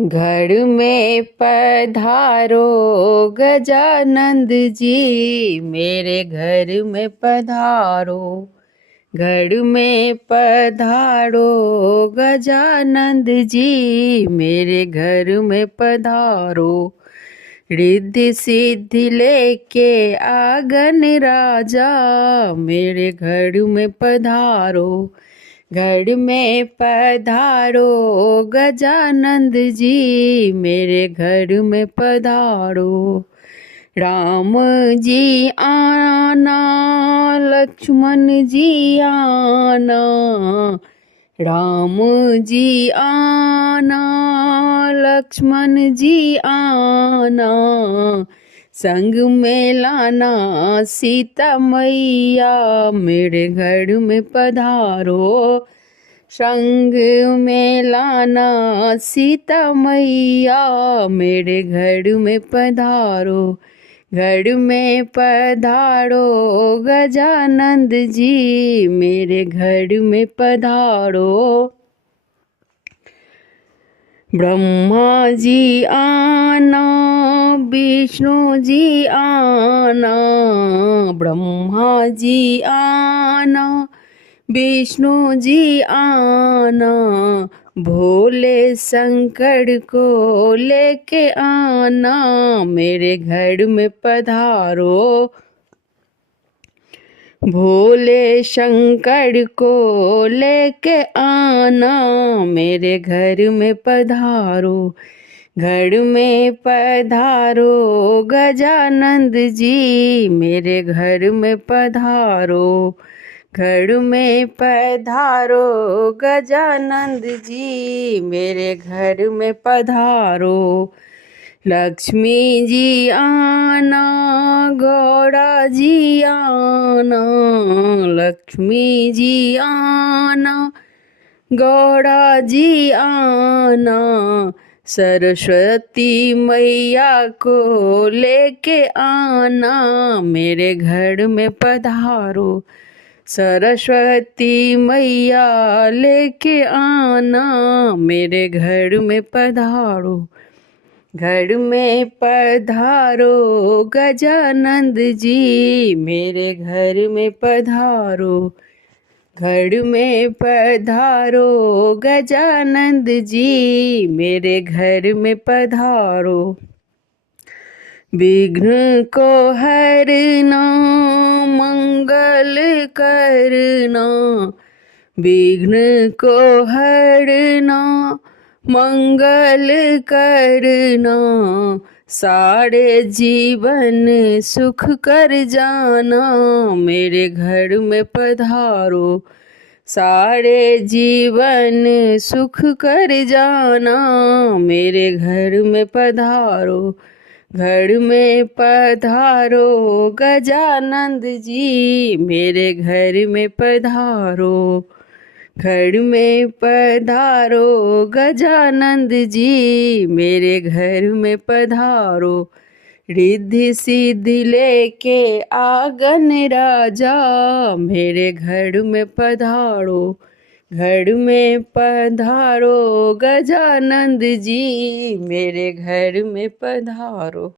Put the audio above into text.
घर में पधारो गजानंद जी, मेरे घर में पधारो। घर में पधारो गजानंद जी, मेरे घर में पधारो। रिद्धि सिद्धि लेके आगन राजा, मेरे घर में पधारो। घर में पधारो गजानंद जी, मेरे घर में पधारो। राम जी आना, लक्ष्मण जी आना। राम जी आना, लक्ष्मण जी आना। संग में लाना सीता मैया, मेरे घर में पधारो। संग में लाना सीता मैया, मेरे घर में पधारो। घर में पधारो गजानंद जी, मेरे घर में पधारो। ब्रह्मा जी आना, विष्णु जी आना। ब्रह्मा जी आना, विष्णु जी आना। भोले शंकर को लेके आना, मेरे घर में पधारो। भोले शंकर को लेके आना, मेरे घर में पधारो। घर में पधारो गजानंद जी, मेरे घर में पधारो। घर में पधारो गजानंद जी, मेरे घर में पधारो। लक्ष्मी जी आना, गौड़ा जी आना। लक्ष्मी जी आना, गौड़ा जी आना। सरस्वती मैया को लेके आना, मेरे घर में पधारो। सरस्वती मैया लेके आना, मेरे घर में पधारो। घर में पधारो गजानंद जी, मेरे घर में पधारो। घर में पधारो गजानंद जी, मेरे घर में पधारो। विघ्न को हरना, मंगल करना। विघ्न को हरना, मंगल करना। सारे जीवन सुख कर जाना, मेरे घर में पधारो। सारे जीवन सुख कर जाना, मेरे घर में पधारो। घर में पधारो गजानंद जी, मेरे घर में पधारो। घर में पधारो गजानंद जी, मेरे घर में पधारो। रिद्धि सिद्धि लेके आगन राजा, मेरे घर में पधारो। घर में पधारो गजानंद जी, मेरे घर में पधारो।